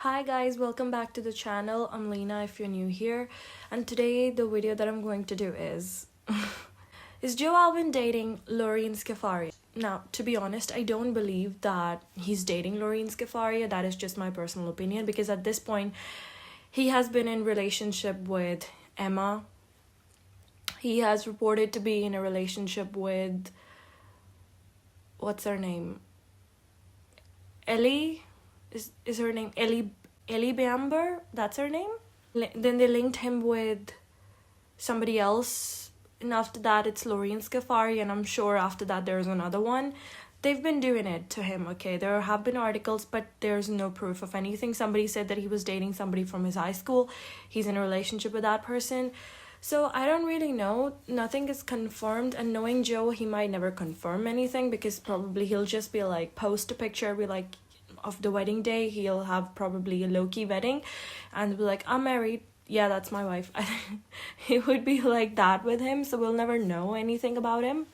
Hi guys, welcome back to the channel. I'm Lena if you're new here, and today the video that I'm going to do is is Joe Alwyn dating Lorene Scefaria? Now, to be honest, I don't believe that he's dating Lorene Scefaria. That is just my personal opinion because at this point he has been in relationship with Emma. He has reported to be in a relationship with, what's her name? Ellie? Is her name Ellie Bamber? That's her name? Then they linked him with somebody else, and after that it's Lorene Scefaria, and I'm sure after that there's another one. They've been doing it to him, okay? There have been articles, but there's no proof of anything. Somebody said that he was dating somebody from his high school. He's in a relationship with that person. So I don't really know. Nothing is confirmed, and knowing Joe, he might never confirm anything because probably he'll just be like, post a picture, be like, of the wedding day. He'll have probably a low-key wedding and be like, I'm married. Yeah, that's my wife. It would be like that with him, so we'll never know anything about him.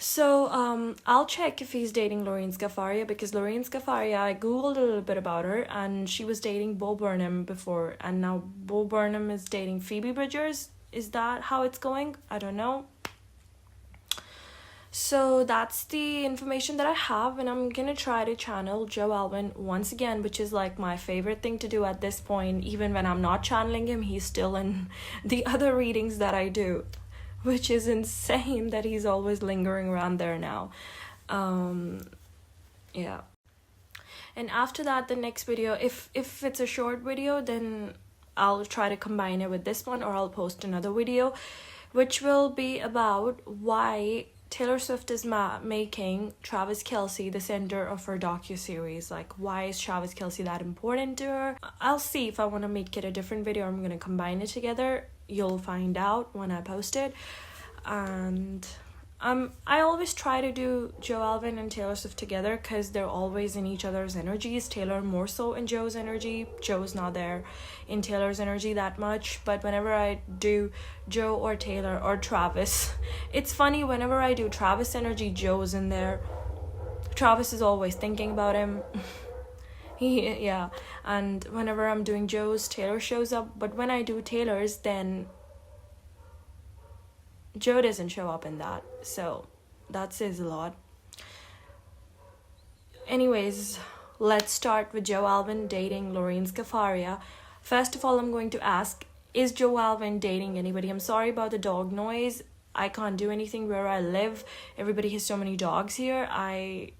So I'll check if he's dating Lorene Scefaria because Lorene Scefaria, I googled a little bit about her and she was dating Bo Burnham before, and now Bo Burnham is dating Phoebe Bridgers. Is that how it's going? I don't know. So that's the information that I have, and I'm gonna try to channel Joe Alwyn once again, which is like my favorite thing to do at this point. Even when I'm not channeling him, he's still in the other readings that I do, which is insane that he's always lingering around there now. Yeah. And after that, the next video, if it's a short video, then I'll try to combine it with this one, or I'll post another video which will be about why Taylor Swift is making Travis Kelce the center of her docuseries. Like, why is Travis Kelce that important to her? I'll see if I want to make it a different video or I'm going to combine it together. You'll find out when I post it. And I always try to do Joe Alwyn and Taylor Swift together because they're always in each other's energies. Taylor more so in Joe's energy. Joe's not there in Taylor's energy that much. But whenever I do Joe or Taylor or Travis, it's funny, whenever I do Travis energy, Joe's in there. Travis is always thinking about him. Yeah. And whenever I'm doing Joe's, Taylor shows up. But when I do Taylor's, then Joe doesn't show up in that, so that says a lot. Anyways, let's start with Joe Alwyn dating Lorene Scefaria. First of all, I'm going to ask, is Joe Alwyn dating anybody? I'm sorry about the dog noise. I can't do anything where I live. Everybody has so many dogs here. I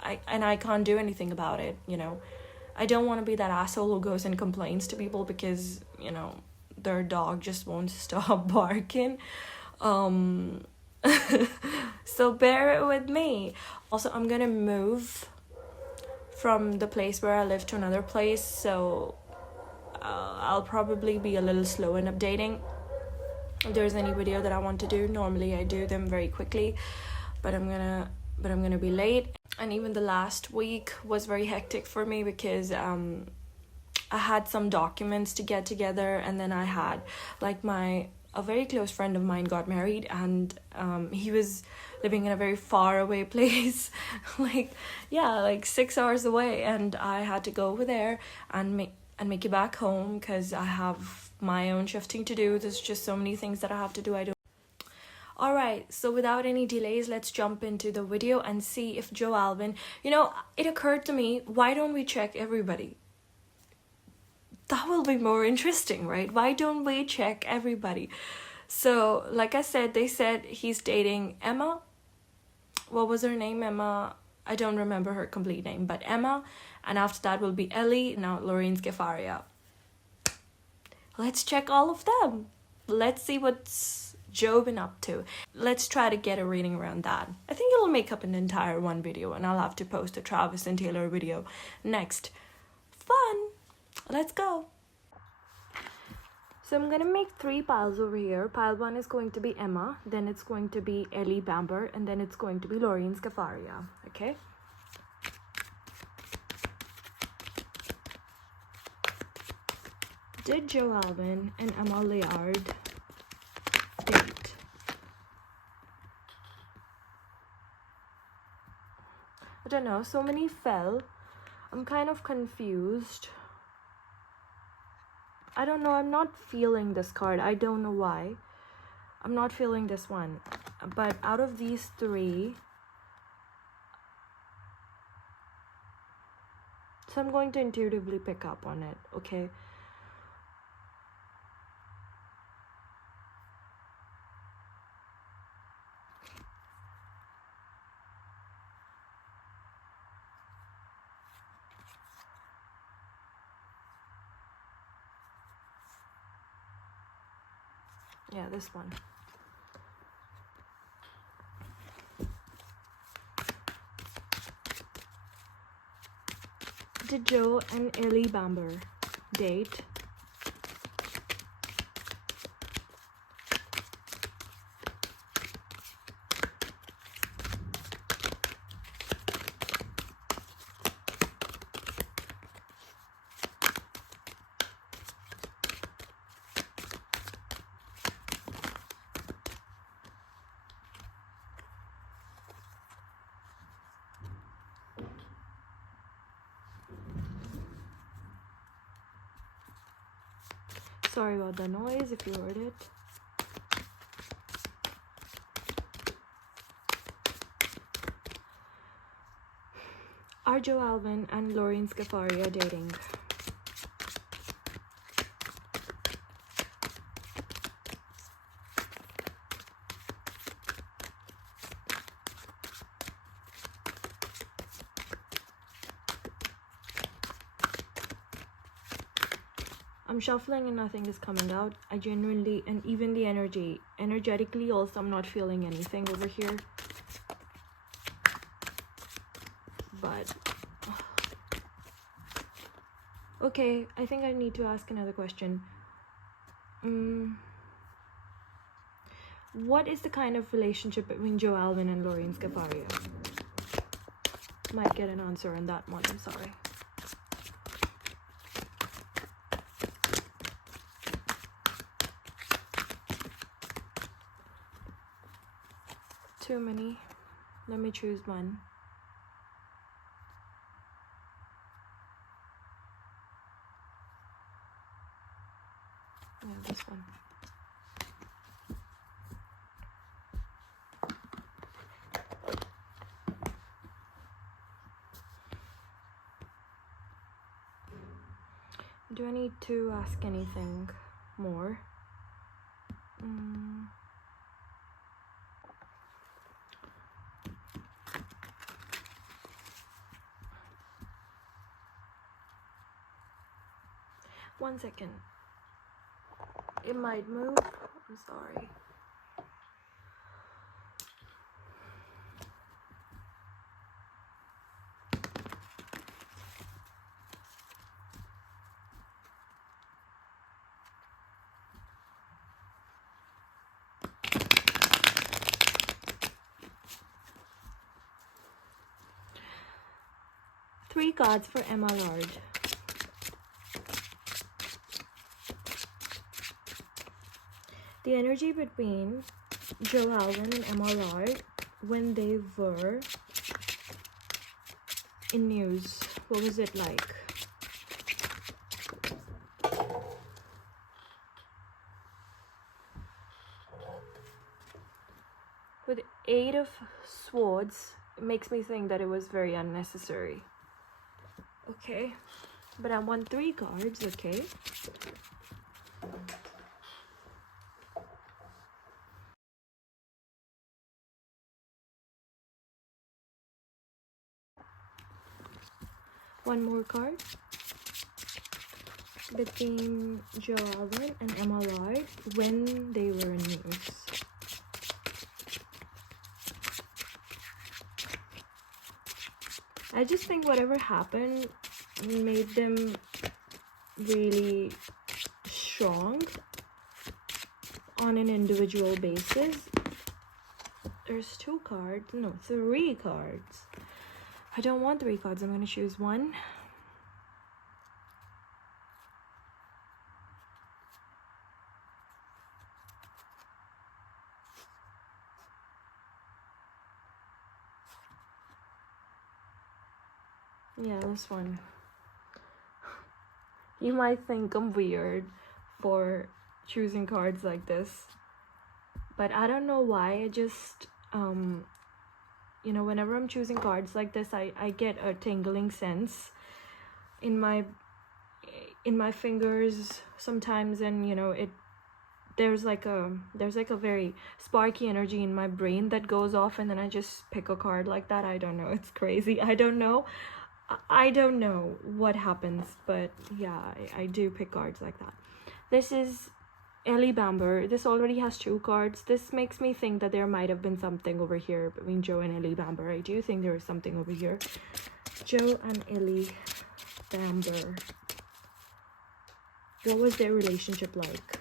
can't do anything about it, you know. I don't want to be that asshole who goes and complains to people because, you know, their dog just won't stop barking. So bear it with me. Also, I'm gonna move from the place where I live to another place, so I'll probably be a little slow in updating. If there's any video that I want to do, normally I do them very quickly, but I'm gonna be late. And even the last week was very hectic for me because I had some documents to get together, and then I had like a very close friend of mine got married, and he was living in a very far away place, like 6 hours away, and I had to go over there and make it back home because I have my own shifting to do. There's just so many things that I have to do. Alright, so without any delays, let's jump into the video and see if Joe Alwyn, you know, it occurred to me, why don't we check everybody? That will be more interesting, right? Why don't we check everybody? So, like I said, they said he's dating Emma. What was her name? Emma. I don't remember her complete name, but Emma. And after that will be Ellie, now Lorene Scefaria. Let's check all of them. Let's see what's Joe been up to. Let's try to get a reading around that. I think it'll make up an entire one video, and I'll have to post a Travis and Taylor video next. Fun! Let's go. So I'm gonna make 3 piles over here. Pile 1 is going to be Emma, then it's going to be Ellie Bamber, and then it's going to be Lorene Scefaria. Okay. Did Joe Alwyn and Emma Laird date? I don't know. So many fell. I'm kind of confused. I don't know, I'm not feeling this card. I don't know why. I'm not feeling this one. But out of these three, so I'm going to intuitively pick up on it, okay? Yeah, this one. Did Joe and Ellie Bamber date? Sorry about the noise if you heard it. Are Joe Alwyn and Lorene Scefaria dating? I'm shuffling and nothing is coming out. I genuinely, and even the energetically also, I'm not feeling anything over here. But, okay, I think I need to ask another question. What is the kind of relationship between Joe Alwyn and Lorene Scefaria? Might get an answer on that one, I'm sorry. Too many. Let me choose one. Yeah, this one. Do I need to ask anything more? One second. It might move. I'm sorry. Three cards for Emma Laird. The energy between Joe Alwyn and Emma Laird when they were in news. What was it like? With 8 of Swords, it makes me think that it was very unnecessary. Okay, but I want 3 cards, okay? One more card between Joe Alwyn and Emma Laird when they were in news. I just think whatever happened made them really strong on an individual basis. There's 2 cards, no, 3 cards. I don't want 3 cards, I'm going to choose one. Yeah, this one. You might think I'm weird, for choosing cards like this, but I don't know why. I just you know, whenever I'm choosing cards like this, I get a tingling sense in my fingers sometimes, and you know, there's like a very sparky energy in my brain that goes off, and then I just pick a card like that. I don't know, it's crazy. I don't know what happens, but yeah, I do pick cards like that. This is Ellie Bamber. This already has 2 cards. This makes me think that there might have been something over here between Joe and Ellie Bamber. I do think there is something over here. Joe and Ellie Bamber. What was their relationship like?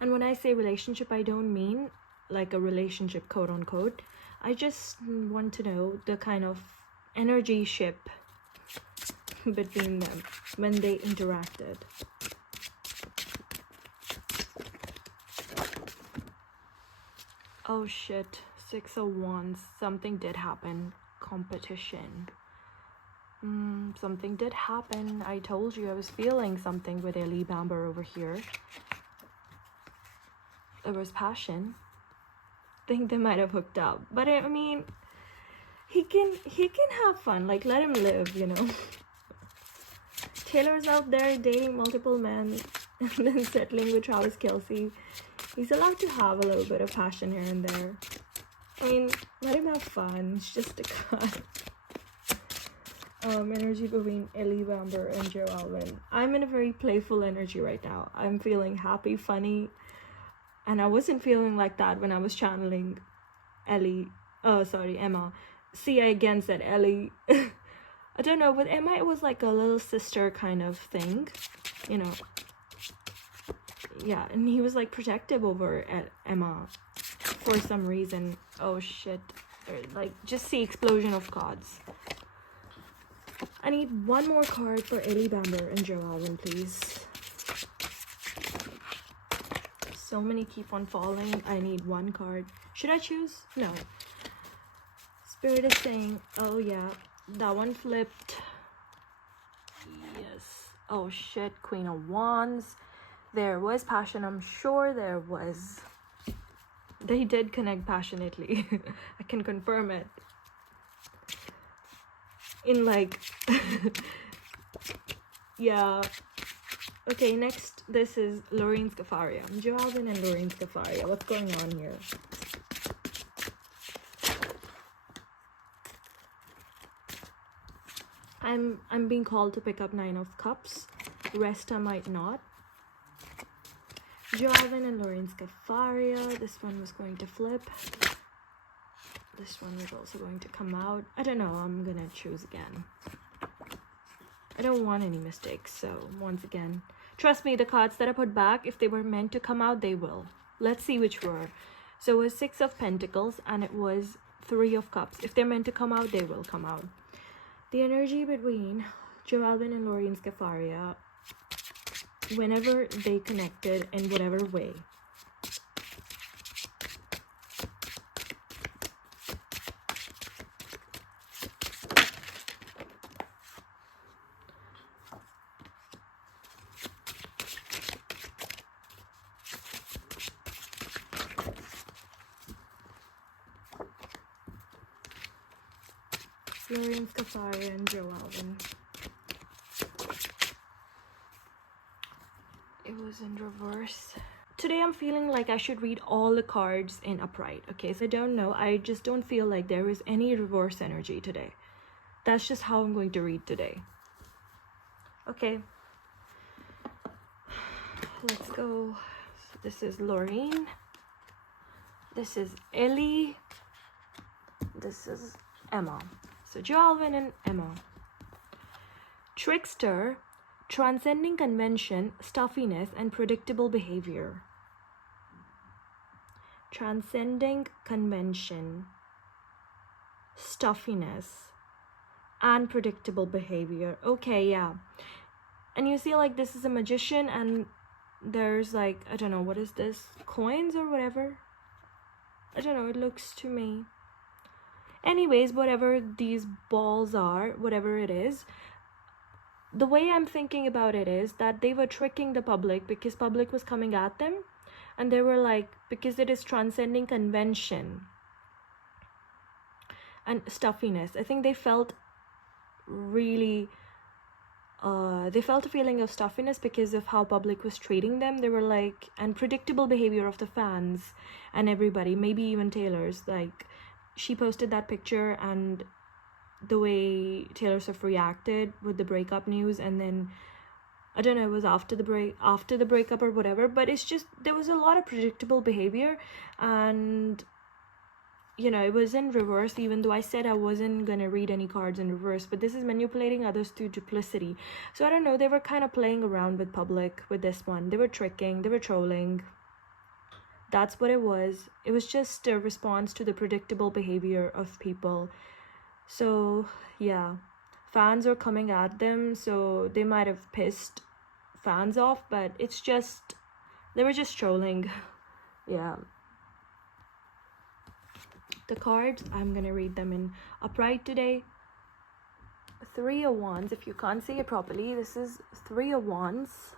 And when I say relationship, I don't mean like a relationship, quote unquote. I just want to know the kind of energy ship between them when they interacted. Oh shit, 6 of Wands. Something did happen. Competition. Something did happen. I told you I was feeling something with Ellie Bamber over here. There was passion. I think they might have hooked up, but I mean, he can have fun. Like, let him live, you know. Taylor's out there dating multiple men and then settling with Travis Kelce. He's allowed to have a little bit of passion here and there. I mean, let him have fun. It's just a card. Energy between Ellie Bamber and Joe Alwyn. I'm in a very playful energy right now. I'm feeling happy, funny, and I wasn't feeling like that when I was channeling Emma. See, I again said Ellie. I don't know, with Emma it was like a little sister kind of thing, you know. Yeah, and he was like protective over Emma for some reason. Oh shit. Like, just see explosion of cards. I need one more card for Ellie Bamber and Joe Alwyn, please. So many keep on falling. I need one card. Should I choose? No. Spirit is saying, oh yeah, that one flipped. Yes. Oh shit, Queen of Wands. There was passion, I'm sure there was. They did connect passionately. I can confirm it. In like yeah. Okay, next this is Lorene Scefaria. Joe Alwyn and Lorene Scefaria. What's going on here? I'm being called to pick up 9 of Cups. Rest I might not. Joe Alwyn and Lorene Scefaria. This one was going to flip. This one was also going to come out. I don't know. I'm gonna choose again. I don't want any mistakes. So once again, trust me, the cards that I put back, if they were meant to come out, they will. Let's see which were. So it was 6 of Pentacles and it was 3 of Cups. If they're meant to come out, they will come out. The energy between Joe Alwyn and Lorene Scefaria, whenever they connected in whatever way. Lorene Scefaria and Joe Alwyn. It was in reverse. Today I'm feeling like I should read all the cards in upright. Okay, so I don't know. I just don't feel like there is any reverse energy today. That's just how I'm going to read today. Okay. Let's go. So this is Lorene. This is Ellie. This is Emma. So Joe Alwyn and Emma. Trickster, transcending convention, stuffiness, and predictable behavior. Transcending convention, stuffiness, and predictable behavior. Okay, yeah. And you see, like, this is a magician, and there's, like, I don't know, what is this? Coins or whatever? I don't know, it looks to me. Anyways, whatever these balls are, whatever it is, the way I'm thinking about it is that they were tricking the public because public was coming at them, and they were like, because it is transcending convention and stuffiness. I think they felt really they felt a feeling of stuffiness because of how public was treating them. They were like, and predictable behavior of the fans and everybody, maybe even Taylor's. Like, she posted that picture, and the way Taylor Swift reacted with the breakup news, and then I don't know, it was after the breakup or whatever, but it's just, there was a lot of predictable behavior, and you know, it was in reverse, even though I said I wasn't gonna read any cards in reverse, but this is manipulating others through duplicity. So I don't know, they were kind of playing around with public with this one. They were tricking, they were trolling. That's what it was. It was just a response to the predictable behavior of people. So yeah, fans are coming at them, so they might have pissed fans off, but it's just, they were just trolling. Yeah. The cards, I'm gonna read them in upright today. 3 of Wands. If you can't see it properly, this is 3 of Wands.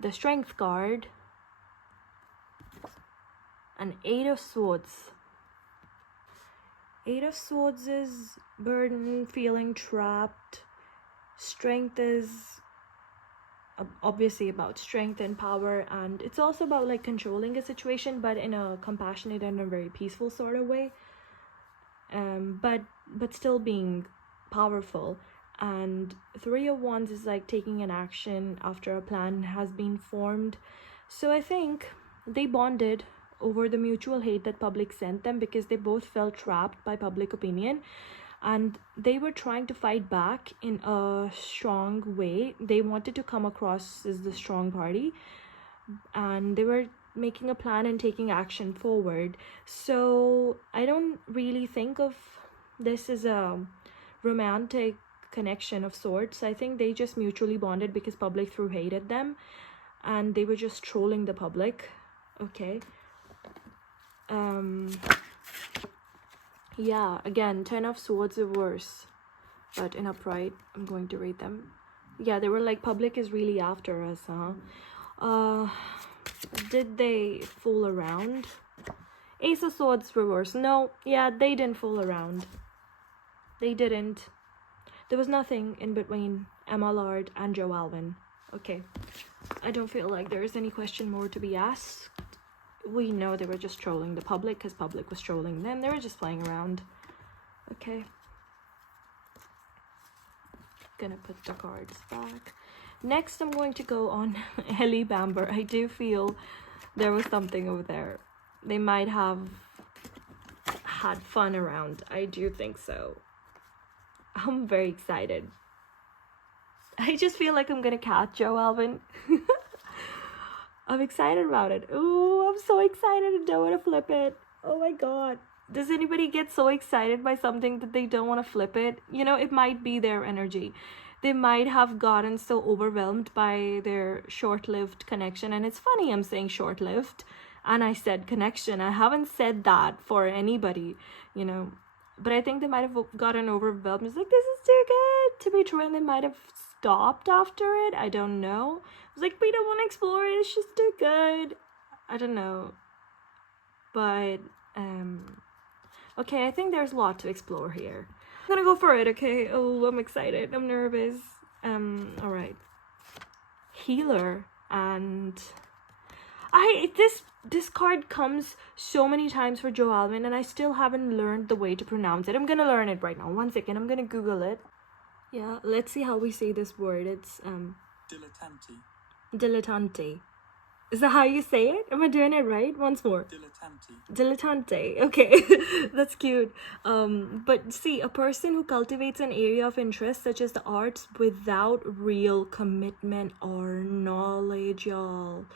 The Strength card. And 8 of Swords. 8 of Swords is burden, feeling trapped. Strength is obviously about strength and power, and it's also about like controlling a situation, but in a compassionate and a very peaceful sort of way, but still being powerful. And 3 of Wands is like taking an action after a plan has been formed. So I think they bonded over the mutual hate that public sent them, because they both felt trapped by public opinion, and they were trying to fight back in a strong way. They wanted to come across as the strong party, and they were making a plan and taking action forward. So I don't really think of this as a romantic connection of sorts. I think they just mutually bonded because public threw hate at them, and they were just trolling the public. Okay. Yeah, again, 10 of Swords reverse, but in upright. I'm going to read them. Yeah, they were like, public is really after us, huh? Did they fool around? Ace of Swords reverse. No, yeah, they didn't fool around. They didn't. There was nothing in between Emma Laird and Joe Alwyn. Okay, I don't feel like there is any question more to be asked. We know they were just trolling the public because public was trolling them. They were just playing around. Okay. Gonna put the cards back. Next, I'm going to go on Ellie Bamber. I do feel there was something over there. They might have had fun around. I do think so. I'm very excited. I just feel like I'm gonna catch Joe Alwyn. I'm excited about it. Ooh, I'm so excited. I don't want to flip it. Oh my god. Does anybody get so excited by something that they don't want to flip it? You know, it might be their energy. They might have gotten so overwhelmed by their short-lived connection. And it's funny I'm saying short-lived, and I said connection. I haven't said that for anybody, you know. But I think they might have gotten overwhelmed. It's like, this is too good to be true. And they might have stopped after it. I don't know. It's like, we don't want to explore it. It's just too good. I don't know. But, okay, I think there's a lot to explore here. I'm gonna go for it, okay? Oh, I'm excited. I'm nervous. Alright. Healer. And this card comes so many times for Joe Alwyn, and I still haven't learned the way to pronounce it. I'm gonna learn it right now. 1 second. I'm gonna Google it. Yeah, let's see how we say this word. It's dilettante. Dilettante. Is that how you say it? Am I doing it right? Once more. Dilettante. Dilettante. Okay, that's cute. But see, a person who cultivates an area of interest such as the arts without real commitment or knowledge, y'all.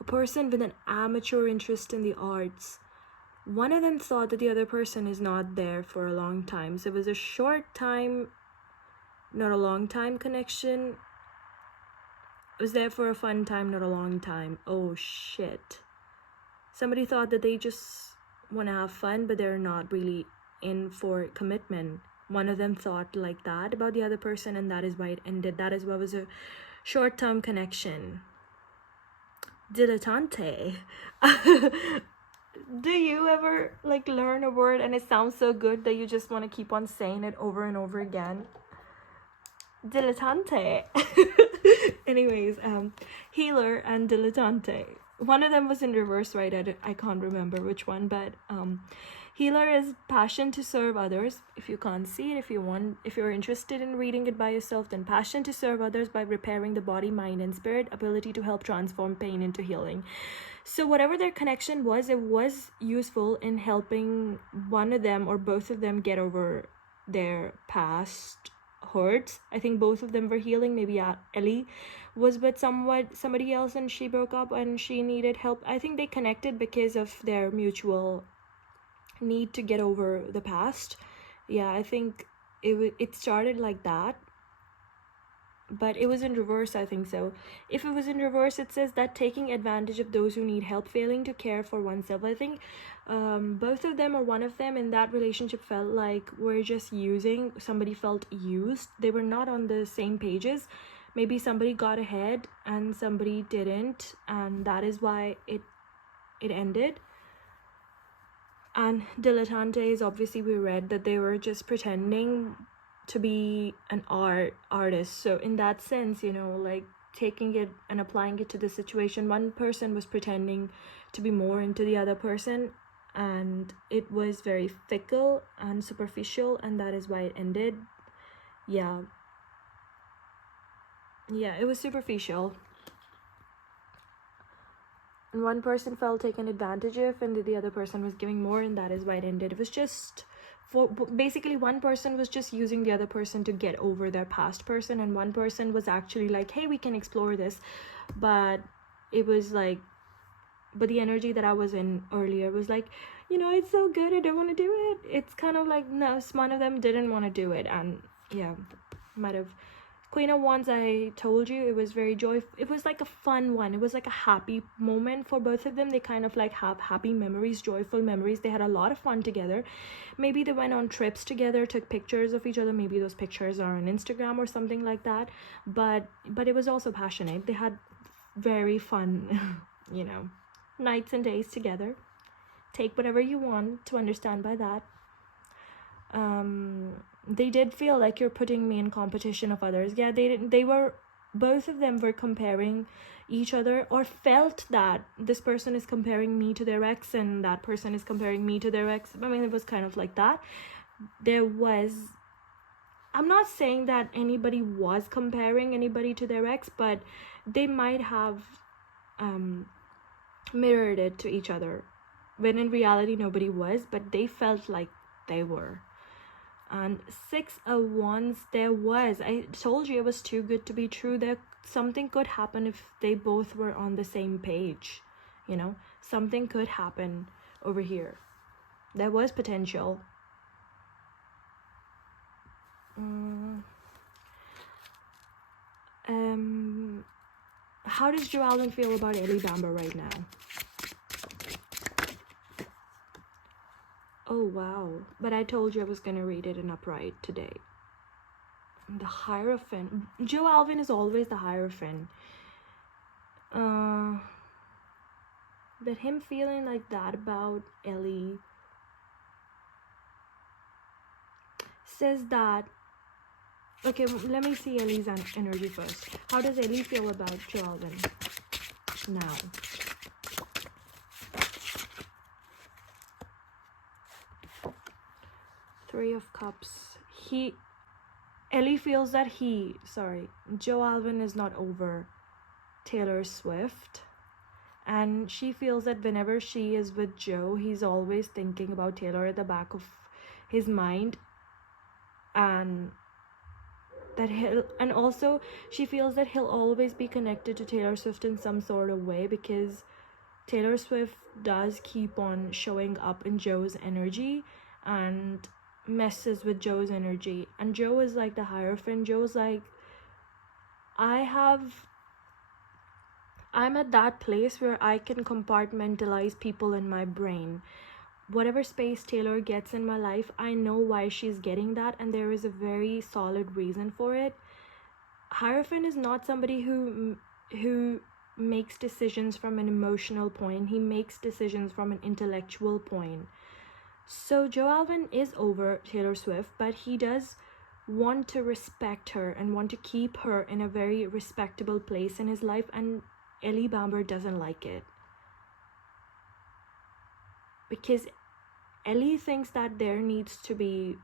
A person with an amateur interest in the arts. One of them thought that the other person is not there for a long time. So it was a short time, not a long time connection. It was there for a fun time, not a long time. Oh shit. Somebody thought that they just want to have fun, but they're not really in for commitment. One of them thought like that about the other person, and that is why it ended. That is what was a short-term connection. Dilettante. Do you ever like learn a word and it sounds so good that you just want to keep on saying it over and over again? Dilettante. Anyways, healer and dilettante. One of them was in reverse, right? I can't remember which one, but healer is passion to serve others. If you can't see it, if you're interested in reading it by yourself, then passion to serve others by repairing the body, mind, and spirit, ability to help transform pain into healing. So whatever their connection was, it was useful in helping one of them or both of them get over their past hurts. I think both of them were healing. Maybe Ellie was with somebody else and she broke up and she needed help. I think they connected because of their mutual need to get over the past. Yeah, I think it started like that, but it was in reverse. I think so. If it was in reverse, it says that taking advantage of those who need help, failing to care for oneself. I think both of them or one of them in that relationship felt like we're just using. Somebody felt used. They were not on the same pages. Maybe somebody got ahead and somebody didn't, and that is why it ended. And dilettante is obviously, we read that they were just pretending to be an artist. So in that sense, you know, like taking it and applying it to the situation, one person was pretending to be more into the other person, and it was very fickle and superficial, and that is why it ended. Yeah, it was superficial, and one person felt taken advantage of and the other person was giving more, and that is why it ended. It was just basically one person was just using the other person to get over their past person, and one person was actually like, hey, we can explore this. But it was like, but the energy that I was in earlier was like, you know, it's so good, I don't want to do it. It's kind of like, no, one of them didn't want to do it. And yeah, might have Queen of Wands, I told you, it was very joyful. It was like a fun one. It was like a happy moment for both of them. They kind of like have happy memories, joyful memories. They had a lot of fun together. Maybe they went on trips together, took pictures of each other. Maybe those pictures are on Instagram or something like that. But it was also passionate. They had very fun, you know, nights and days together. Take whatever you want to understand by that. They did feel like you're putting me in competition of others. Yeah, they were, both of them were comparing each other, or felt that this person is comparing me to their ex and that person is comparing me to their ex. I mean, it was kind of like that. I'm not saying that anybody was comparing anybody to their ex, but they might have mirrored it to each other, when in reality nobody was, but they felt like they were. And 6 of Wands, I told you it was too good to be true. There something could happen if they both were on the same page, you know, something could happen over here. There was potential. How does Joe Alwyn feel about Ellie Bamber right now? Oh, wow. But I told you I was going to read it in upright today. The Hierophant. Joe Alwyn is always the Hierophant. But him feeling like that about Ellie says that... Okay, let me see Ellie's energy first. How does Ellie feel about Joe Alwyn now? Three of Cups. Ellie feels that Joe Alwyn is not over Taylor Swift, and she feels that whenever she is with Joe, he's always thinking about Taylor at the back of his mind, and also she feels that he'll always be connected to Taylor Swift in some sort of way, because Taylor Swift does keep on showing up in Joe's energy and messes with Joe's energy. And Joe is like the Hierophant. Joe's like, I'm at that place where I can compartmentalize people in my brain, whatever space Taylor gets in my life, I know why she's getting that, and there is a very solid reason for it. Hierophant is not somebody who makes decisions from an emotional point. He makes decisions from an intellectual point. So Joe Alwyn is over Taylor Swift, but he does want to respect her and want to keep her in a very respectable place in his life, and Ellie Bamber doesn't like it. Because Ellie thinks that there needs to be,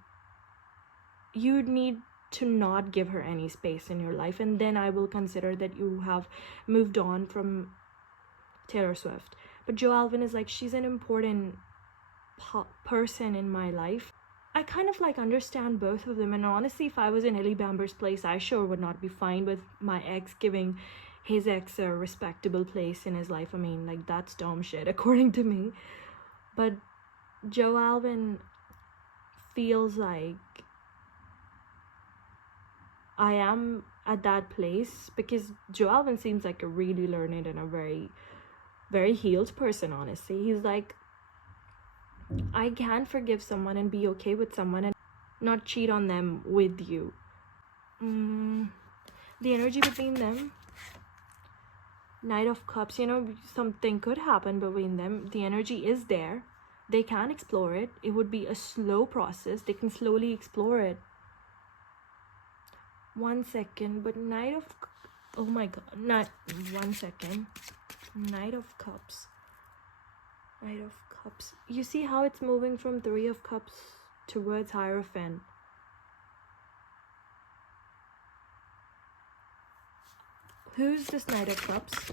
you need to not give her any space in your life, and then I will consider that you have moved on from Taylor Swift. But Joe Alwyn is like, she's an important person in my life. I kind of like understand both of them, and honestly, if I was in Ellie Bamber's place, I sure would not be fine with my ex giving his ex a respectable place in his life. I mean, like, that's dumb shit according to me. But Joe Alwyn feels like I am at that place, because Joe Alwyn seems like a really learned and a very, very healed person, honestly. He's like, I can forgive someone and be okay with someone and not cheat on them with you. The energy between them, Knight of Cups, you know, something could happen between them. The energy is there. They can explore it. It would be a slow process. They can slowly explore it. 1 second, but Knight of, oh my god, not 1 second. Knight of Cups. Knight of Cups. You see how it's moving from 3 of Cups towards Hierophant. Who's this Knight of Cups?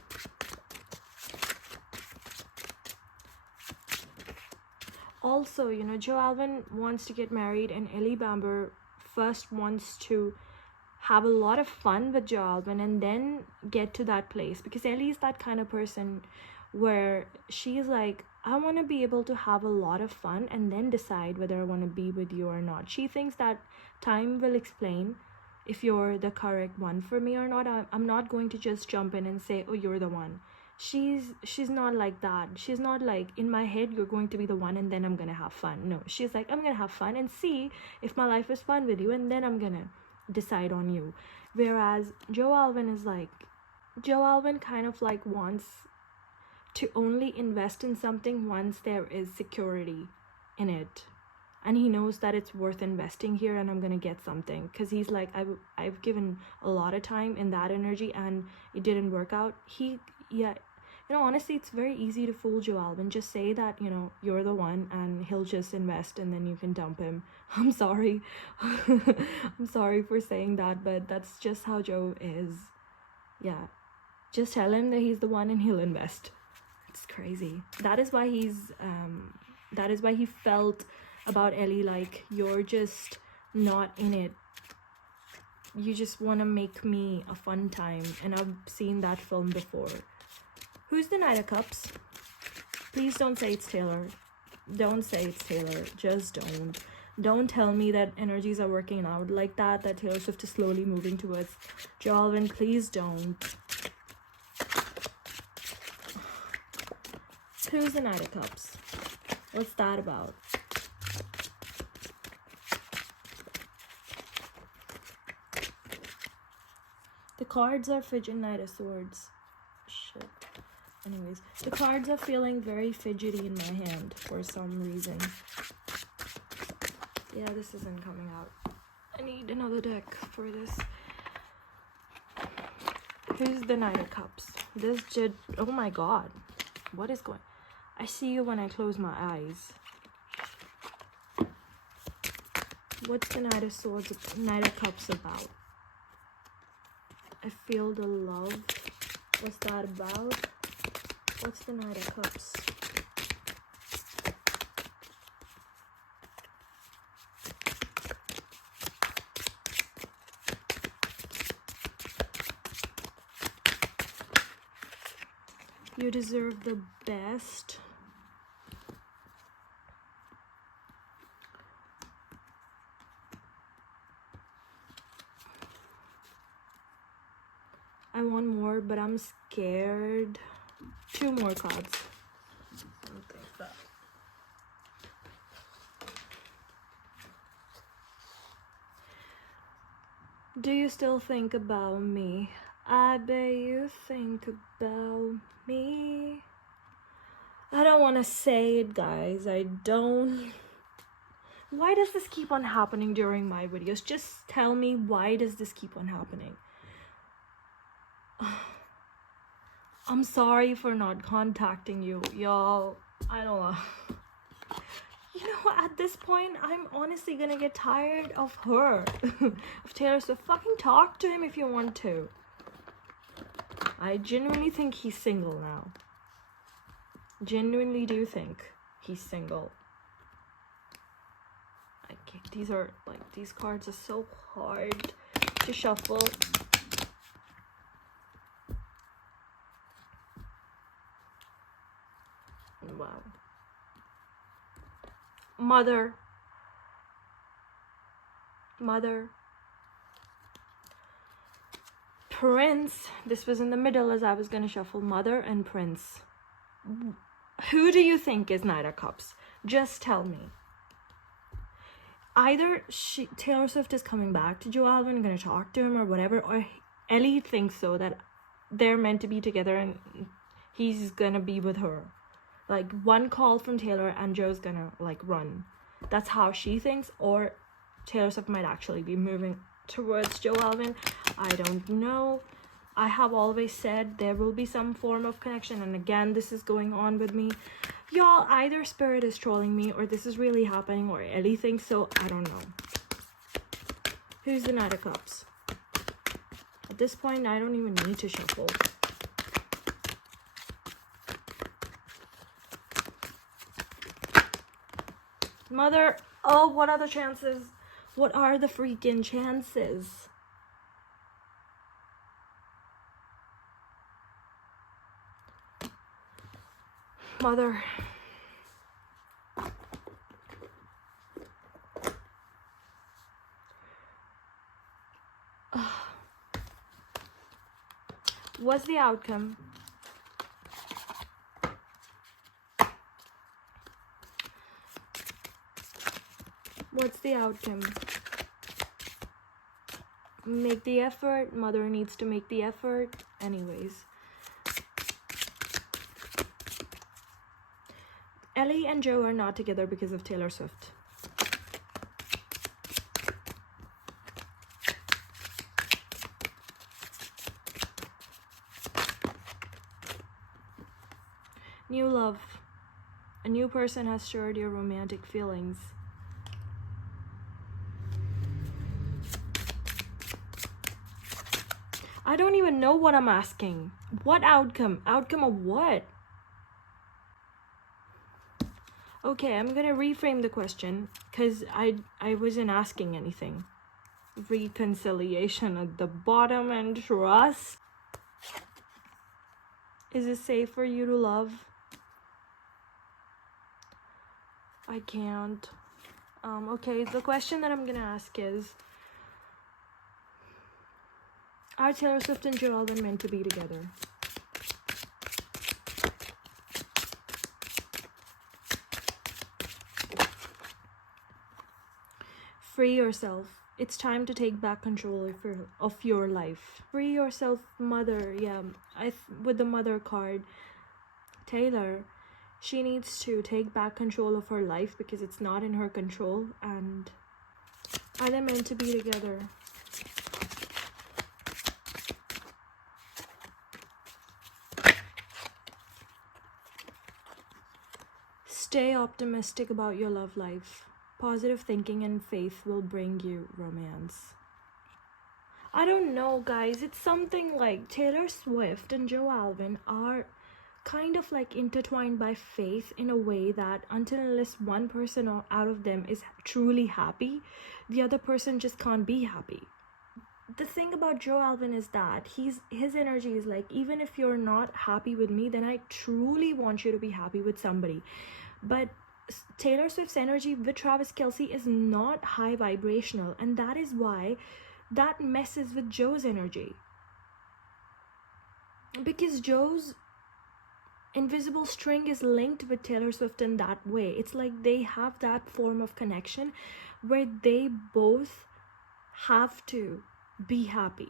Also, you know, Joe Alwyn wants to get married, and Ellie Bamber first wants to have a lot of fun with Joe Alwyn and then get to that place, because Ellie is that kind of person where she's like, I want to be able to have a lot of fun and then decide whether I want to be with you or not. She thinks that time will explain if you're the correct one for me or not. I'm not going to just jump in and say, oh, you're the one. She's not like that. She's not like, in my head, you're going to be the one and then I'm gonna have fun. No, she's like, I'm gonna have fun and see if my life is fun with you, and then I'm gonna decide on you. Whereas Joe Alwyn is like, Joe Alwyn kind of like wants to only invest in something once there is security in it, and he knows that it's worth investing here and I'm gonna get something, because he's like, I've given a lot of time in that energy and it didn't work out. You know, honestly, it's very easy to fool Joe Alwyn. Just say that, you know, you're the one, and he'll just invest and then you can dump him. I'm sorry. I'm sorry for saying that, but that's just how Joe is. Yeah. Just tell him that he's the one and he'll invest. It's crazy. That is why he felt about Ellie like, you're just not in it. You just want to make me a fun time, and I've seen that film before. Who's the Knight of Cups? Please don't say it's Taylor. Don't say it's Taylor. Just don't. Don't tell me that energies are working out like that Taylor Swift is slowly moving towards Joe Alwyn. Please don't. Who's the Knight of Cups? What's that about? The cards are Fidget Knight of Swords. Shit. Anyways, the cards are feeling very fidgety in my hand for some reason. Yeah, this isn't coming out. I need another deck for this. Who's the Knight of Cups? Oh my god. What is going... I see you when I close my eyes. What's the Knight of Swords, Knight of Cups about? I feel the love. What's that about? What's the Knight of Cups? You deserve the best. I want more, but I'm scared. 2 more cards. Do you still think about me? I bet you think about me. I don't want to say it, guys. I don't. Why does this keep on happening during my videos? Just tell me, why does this keep on happening? I'm sorry for not contacting you, y'all. I don't know. You know, at this point, I'm honestly gonna get tired of her. Of Taylor Swift. Fucking talk to him if you want to. I genuinely think he's single now. Genuinely do think he's single. These cards are so hard to shuffle. Wow. Mother. Prince. This was in the middle as I was gonna shuffle Mother and Prince. Who do you think is Knight of Cups? Just tell me. Either Taylor Swift is coming back to Joe Alwyn, gonna talk to him or whatever, or Ellie thinks so, that they're meant to be together and he's gonna be with her. Like, one call from Taylor and Joe's gonna, like, run. That's how she thinks. Or Taylor Swift might actually be moving towards Joe Alwyn. I don't know. I have always said there will be some form of connection, and again, this is going on with me. Y'all, either Spirit is trolling me, or this is really happening, or Ellie thinks so. I don't know. Who's the Knight of Cups? At this point, I don't even need to shuffle. Mother. Oh, what are the chances? What are the freaking chances? Mother. What's the outcome? What's the outcome? Make the effort. Mother needs to make the effort. Anyways. Ellie and Joe are not together because of Taylor Swift. New love. A new person has shared your romantic feelings. I don't even know what I'm asking. What outcome? Outcome of what? Okay, I'm gonna reframe the question because I wasn't asking anything. Reconciliation at the bottom and trust. Is it safe for you to love? I can't. Okay, the question that I'm gonna ask is, are Taylor Swift and Joe Alwyn meant to be together? Free yourself. It's time to take back control of your life. Free yourself, Mother. Yeah, with the Mother card. Taylor, she needs to take back control of her life because it's not in her control. And are they meant to be together? Stay optimistic about your love life. Positive thinking and faith will bring you romance. I don't know, guys. It's something like Taylor Swift and Joe Alwyn are kind of like intertwined by faith in a way that until unless one person out of them is truly happy, the other person just can't be happy. The thing about Joe Alwyn is that his energy is like, even if you're not happy with me, then I truly want you to be happy with somebody. But Taylor Swift's energy with Travis Kelce is not high vibrational, and that is why that messes with Joe's energy. Because Joe's invisible string is linked with Taylor Swift in that way. It's like they have that form of connection where they both have to be happy.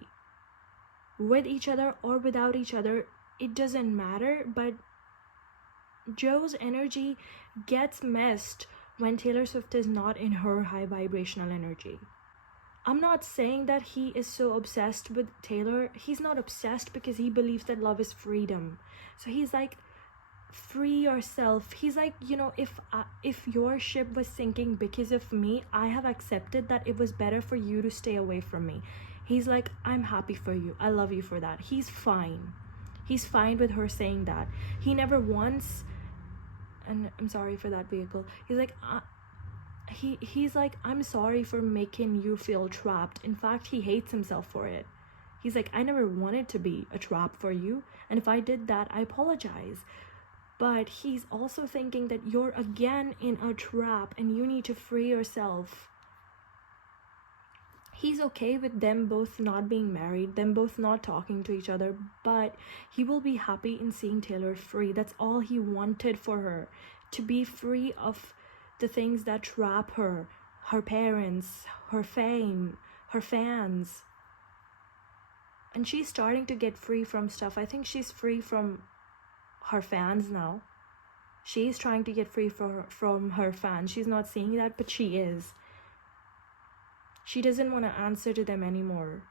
With each other or without each other, it doesn't matter, but Joe's energy gets messed when Taylor Swift is not in her high vibrational energy. I'm not saying that he is so obsessed with Taylor. He's not obsessed because he believes that love is freedom. So he's like, free yourself. He's like, if your ship was sinking because of me, I have accepted that it was better for you to stay away from me. He's like, I'm happy for you. I love you for that. He's fine. He's fine with her saying that. He never once, and I'm sorry for that vehicle. He's like, he's like, I'm sorry for making you feel trapped. In fact, he hates himself for it. He's like, I never wanted to be a trap for you, and if I did that, I apologize. But he's also thinking that you're again in a trap and you need to free yourself. He's okay with them both not being married, them both not talking to each other, but he will be happy in seeing Taylor free. That's all he wanted for her, to be free of the things that trap her, her parents, her fame, her fans. And she's starting to get free from stuff. I think she's free from her fans now. She's trying to get free from her fans. She's not seeing that, but she is. She doesn't want to answer to them anymore.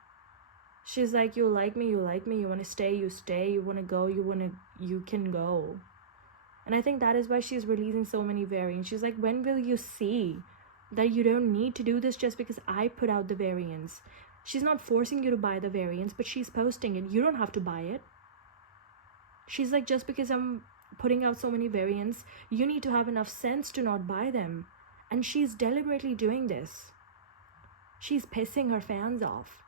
She's like, you like me, you like me, you want to stay, you stay, you want to go, you can go. And I think that is why she's releasing so many variants. She's like, when will you see that you don't need to do this just because I put out the variants? She's not forcing you to buy the variants, but she's posting it. You don't have to buy it. She's like, just because I'm putting out so many variants, you need to have enough sense to not buy them. And she's deliberately doing this. She's pissing her fans off.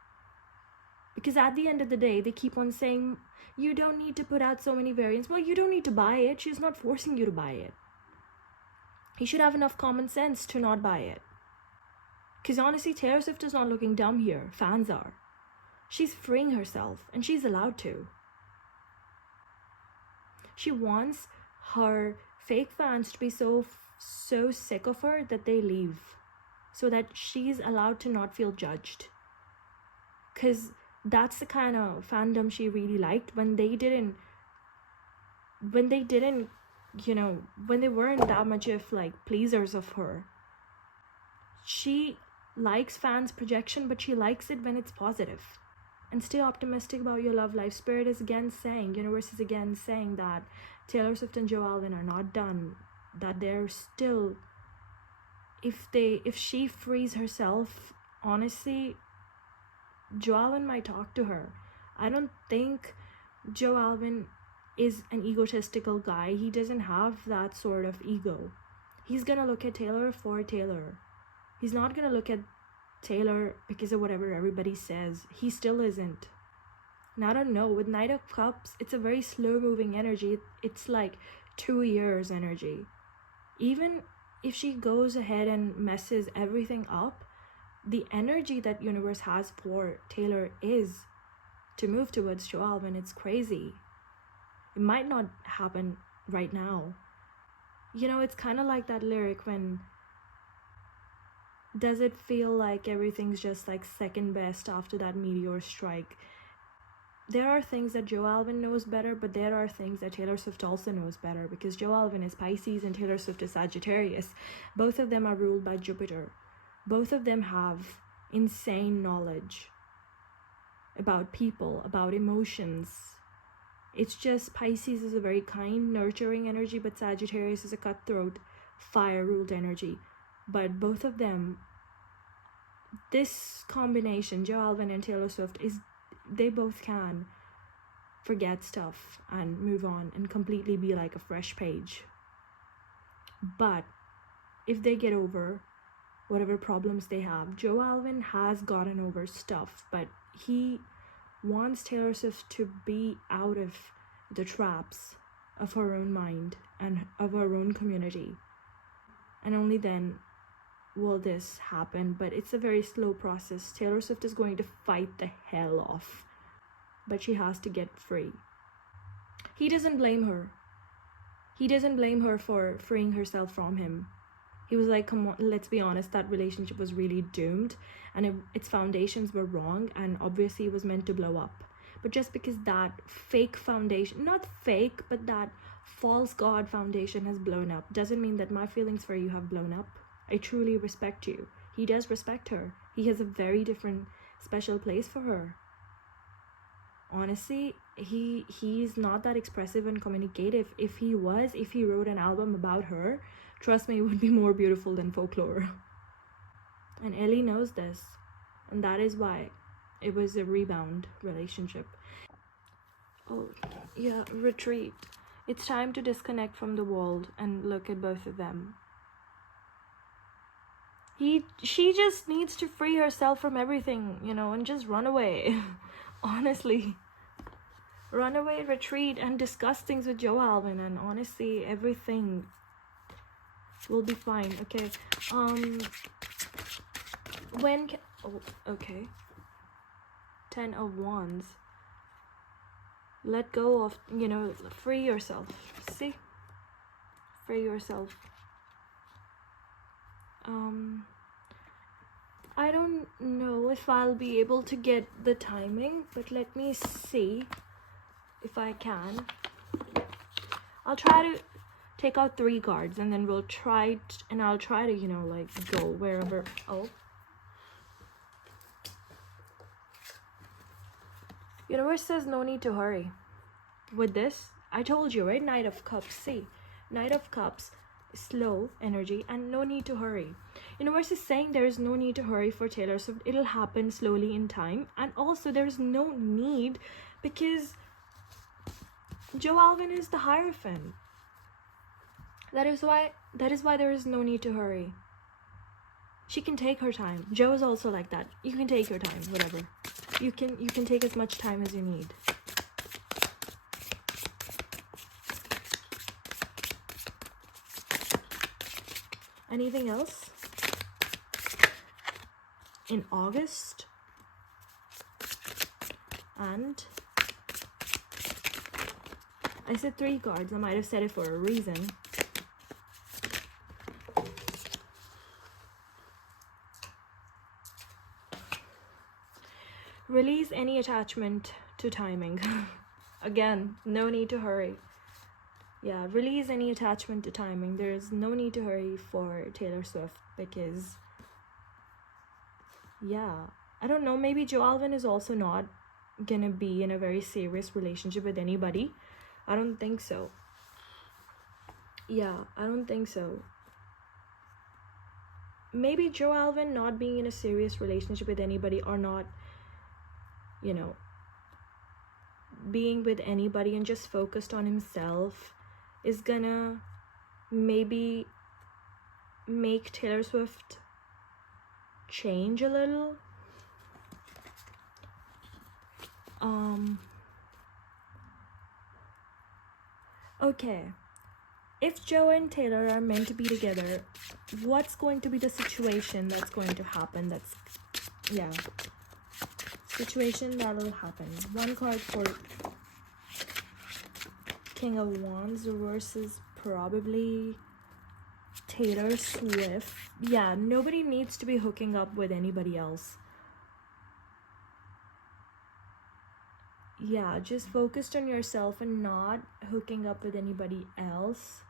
Because at the end of the day, they keep on saying, you don't need to put out so many variants. Well, you don't need to buy it. She's not forcing you to buy it. You should have enough common sense to not buy it. Because honestly, Taylor Swift is not looking dumb here. Fans are. She's freeing herself, and she's allowed to. She wants her fake fans to be so sick of her that they leave, so that she's allowed to not feel judged. Because that's the kind of fandom she really liked when they weren't that much of like pleasers of her. She likes fans' projection, but she likes it when it's positive. And stay optimistic about your love life. Spirit is again saying, universe is again saying that Taylor Swift and Joe Alwyn are not done. That they're still, if she frees herself, honestly, Joe Alwyn might talk to her. I don't think Joe Alwyn is an egotistical guy. He doesn't have that sort of ego. He's gonna look at Taylor for Taylor. He's not gonna look at Taylor because of whatever everybody says. He still isn't. And I don't know, with Knight of Cups, it's a very slow moving energy. It's like 2 years energy. Even if she goes ahead and messes everything up, the energy that universe has for Taylor is to move towards Joe Alwyn. It's crazy. It might not happen right now. It's kind of like that lyric when, does it feel like everything's just like second best after that meteor strike? There are things that Joe Alwyn knows better, but there are things that Taylor Swift also knows better, because Joe Alwyn is Pisces and Taylor Swift is Sagittarius. Both of them are ruled by Jupiter. Both of them have insane knowledge about people, about emotions. It's just Pisces is a very kind, nurturing energy, but Sagittarius is a cutthroat, fire-ruled energy. But both of them, this combination, Joe Alwyn and Taylor Swift, they both can forget stuff and move on and completely be like a fresh page. But if they get over whatever problems they have, Joe Alwyn has gotten over stuff, but he wants Taylor Swift to be out of the traps of her own mind and of her own community. And only then will this happen, but it's a very slow process. Taylor Swift is going to fight the hell off, but she has to get free. He doesn't blame her. He doesn't blame her for freeing herself from him. He was like, come on, let's be honest, that relationship was really doomed, and its foundations were wrong, and obviously it was meant to blow up. But just because that fake foundation, not fake, but that false god foundation has blown up, doesn't mean that my feelings for you have blown up. I truly respect you. He does respect her. He has a very different, special place for her. Honestly, he's not that expressive and communicative. If he wrote an album about her, trust me, it would be more beautiful than Folklore. And Ellie knows this, and that is why it was a rebound relationship. Oh yeah, retreat. It's time to disconnect from the world and look at both of them. She just needs to free herself from everything, and just run away. Honestly, run away, retreat, and discuss things with Joe Alwyn, and honestly, everything will be fine. Okay. Okay. 10 of Wands. Let go of, free yourself. See? Free yourself. I don't know if I'll be able to get the timing, but let me see if I can. I'll try to take out 3 cards, and then I'll try to, go wherever. Oh. Universe says no need to hurry. With this, I told you, right? Knight of Cups. See, Knight of Cups, slow energy, and no need to hurry. Universe is saying there is no need to hurry for Taylor Swift. It'll happen slowly in time, and also there is no need because Joe Alwyn is the Hierophant. That is why there is no need to hurry. She can take her time. Joe is also like that. You can take your time, whatever. You can take as much time as you need. Anything else? In August? And I said 3 cards. I might have said it for a reason. Release any attachment to timing. Again, no need to hurry. Yeah, release any attachment to timing. There is no need to hurry for Taylor Swift because, yeah, I don't know, maybe Joe Alwyn is also not gonna be in a very serious relationship with anybody. I don't think so. Yeah, I don't think so. Maybe Joe Alwyn not being in a serious relationship with anybody, or not, being with anybody and just focused on himself, is gonna maybe make Taylor Swift change a little. Okay, if Joe and Taylor are meant to be together, what's going to be the situation that's going to happen? Situation that will happen. 1 card for King of Wands versus probably Taylor Swift. Yeah, nobody needs to be hooking up with anybody else. Yeah, just focused on yourself and not hooking up with anybody else.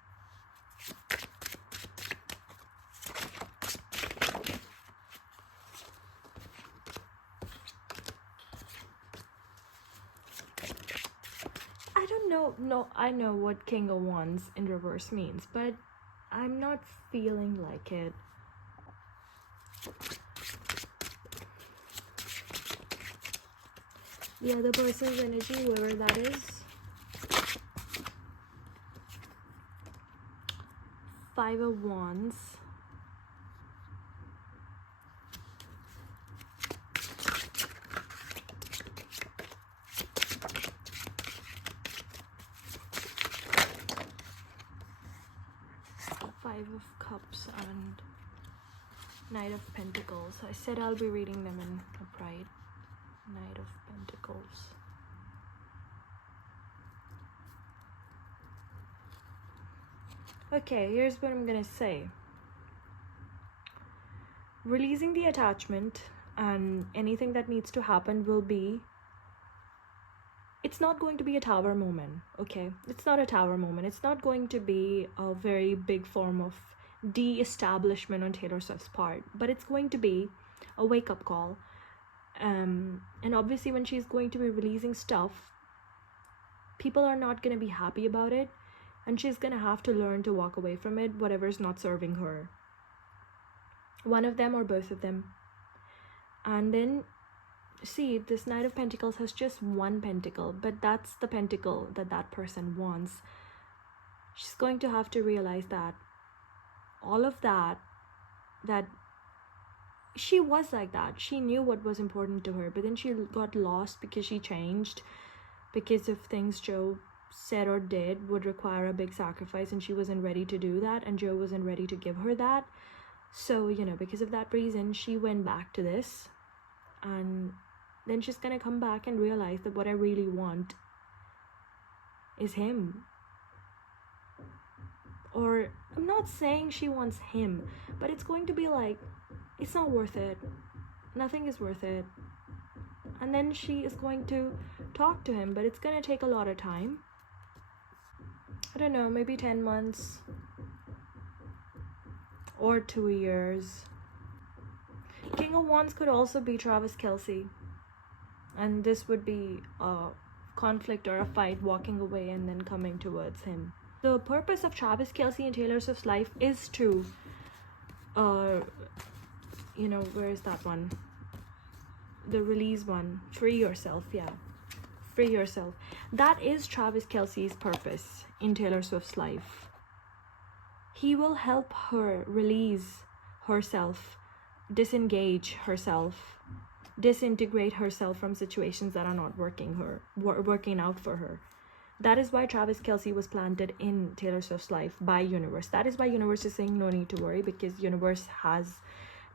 I don't know. No, I know what King of Wands in reverse means, but I'm not feeling like it. The other person's energy, whoever that is. 5 of Wands. of Cups and Knight of Pentacles. I said I'll be reading them in a Pride. Knight of Pentacles. Okay, here's what I'm gonna say. releasing the attachment, and anything that needs to happen will be, it's not going to be a tower moment, okay? It's not a tower moment. It's not going to be a very big form of de-establishment on Taylor Swift's part, but it's going to be a wake-up call. And obviously when she's going to be releasing stuff, people are not going to be happy about it, and she's going to have to learn to walk away from it, whatever's not serving her. One of them or both of them. And then, see, this Knight of Pentacles has just one pentacle, but that's the pentacle that that person wants. She's going to have to realize that all of that she was like that. She knew what was important to her, but then she got lost because she changed, because of things Joe said or did would require a big sacrifice, and she wasn't ready to do that, and Joe wasn't ready to give her that. So, you know, because of that reason, she went back to this, and then she's gonna come back and realize that what I really want is him. Or, I'm not saying she wants him, but it's going to be like, it's not worth it. Nothing is worth it. And then she is going to talk to him, but it's gonna take a lot of time. I don't know, maybe 10 months or 2 years. King of Wands could also be Travis Kelce, and this would be a conflict or a fight, walking away and then coming towards him. The purpose of Travis Kelce and Taylor Swift's life is to you know, where is that one? The release one. Free yourself, yeah. Free yourself. That is Travis Kelce's purpose in Taylor Swift's life. He will help her release herself, disengage herself, disintegrate herself from situations that are not working out for her. That is why Travis Kelce was planted in Taylor Swift's life by universe. That is why universe is saying no need to worry, because universe has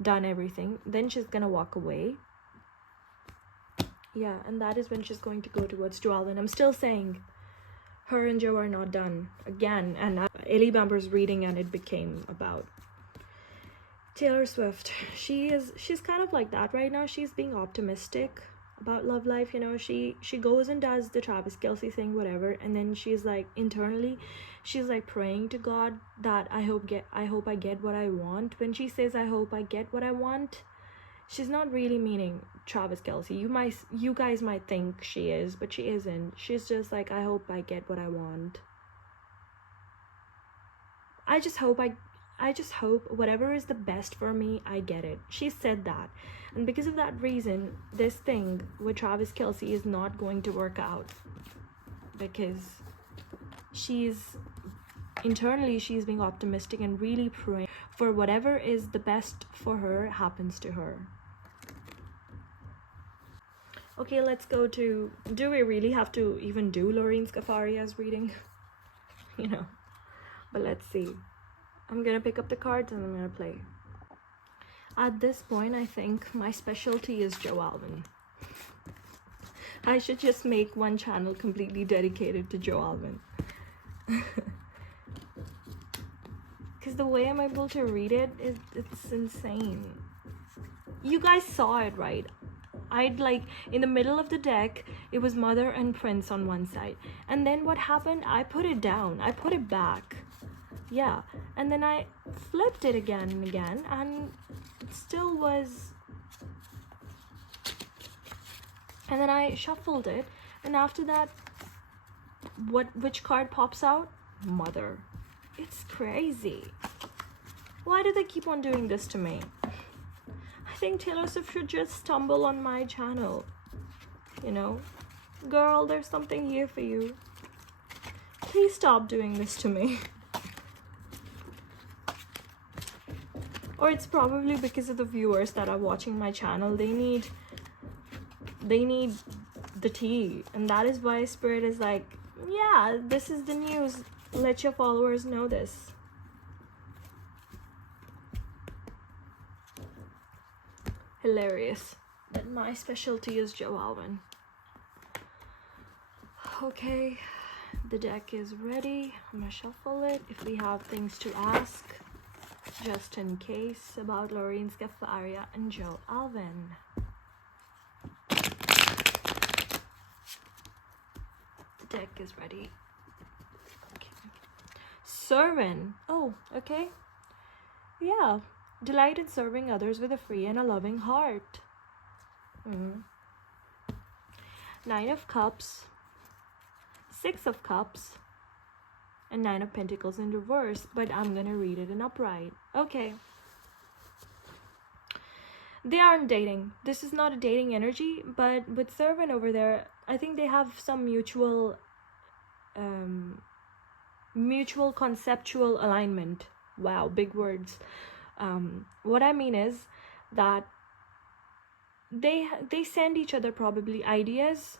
done everything. Then she's gonna walk away. Yeah, and that is when she's going to go towards Joe Alwyn. I'm still saying her and Joe are not done again. And Ellie Bamber's reading, and it became about Taylor Swift. She's kind of like that right now. She's being optimistic about love life, you know. She goes and does the Travis Kelce thing, whatever, and then she's like, internally she's like praying to God that I hope I get what I want. When she says I hope I get what I want, she's not really meaning Travis Kelce. You guys might think she is, but she isn't. She's just like, I hope I get what I want. I just hope whatever is the best for me, I get it. She said that. And because of that reason, this thing with Travis Kelce is not going to work out, because internally she's being optimistic and really praying for whatever is the best for her happens to her. Okay, let's go to, do we really have to even do Lorene Scefaria's reading? You know, but let's see. I'm gonna pick up the cards and I'm gonna play. At this point, I think my specialty is Joe Alwyn. I should just make one channel completely dedicated to Joe Alwyn. Because the way I'm able to read it, it's insane. You guys saw it, right? I'd like, in the middle of the deck, it was Mother and Prince on one side. And then what happened? I put it down. I put it back. Yeah, and then I flipped it again and again, and it still was. And then I shuffled it, and after that, which card pops out? Mother. It's crazy. Why do they keep on doing this to me? I think Taylor Swift should just stumble on my channel. You know, girl, there's something here for you. Please stop doing this to me. Or it's probably because of the viewers that are watching my channel. They need the tea, and that is why Spirit is like, yeah, this is the news, let your followers know this. Hilarious that my specialty is Joe Alwyn. Okay, the deck is ready. I'm gonna shuffle it if we have things to ask. just in case, about Lorene Scefaria and Joe Alwyn. The deck is ready. Okay. Servant. Oh, okay. Yeah. Delight in serving others with a free and a loving heart. 9 of Cups, 6 of Cups, and 9 of Pentacles in reverse, but I'm gonna read it in upright. Okay. They aren't dating. This is not a dating energy, but with Servant over there, I think they have some mutual conceptual alignment. Wow, big words. What I mean is that they send each other probably ideas.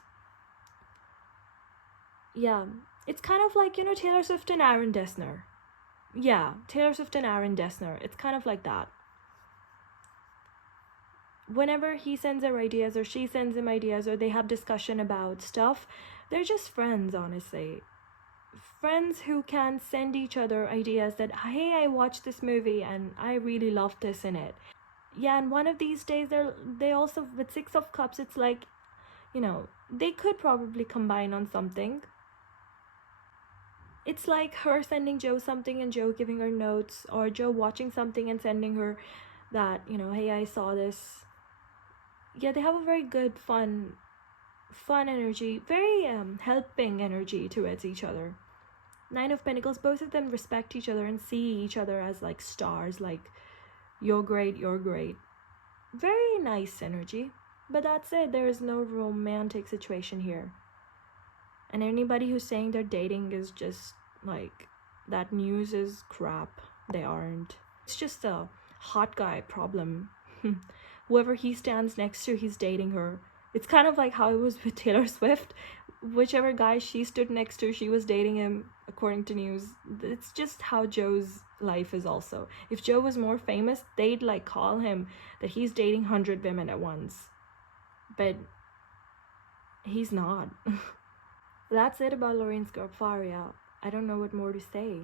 Yeah, it's kind of like, you know, Taylor Swift and Aaron Dessner. Yeah, Taylor Swift and Aaron Dessner. It's kind of like that. Whenever he sends her ideas or she sends him ideas or they have discussion about stuff, they're just friends, honestly. Friends who can send each other ideas that, hey, I watched this movie and I really loved this in it. Yeah, and one of these days they also, with 6 of Cups, it's like, you know, they could probably combine on something. It's like her sending Joe something and Joe giving her notes, or Joe watching something and sending her that, you know, hey, I saw this. Yeah, they have a very good fun energy, very helping energy towards each other. 9 of Pentacles, both of them respect each other and see each other as like stars, like you're great, you're great. Very nice energy. But that's it, there is no romantic situation here. And anybody who's saying they're dating is just like, that news is crap. They aren't. It's just a hot guy problem. Whoever he stands next to, he's dating her. It's kind of like how it was with Taylor Swift. Whichever guy she stood next to, she was dating him, according to news. It's just how Joe's life is also. If Joe was more famous, they'd like call him that he's dating 100 women at once. But he's not. That's it about Lorene Scefaria. I don't know what more to say.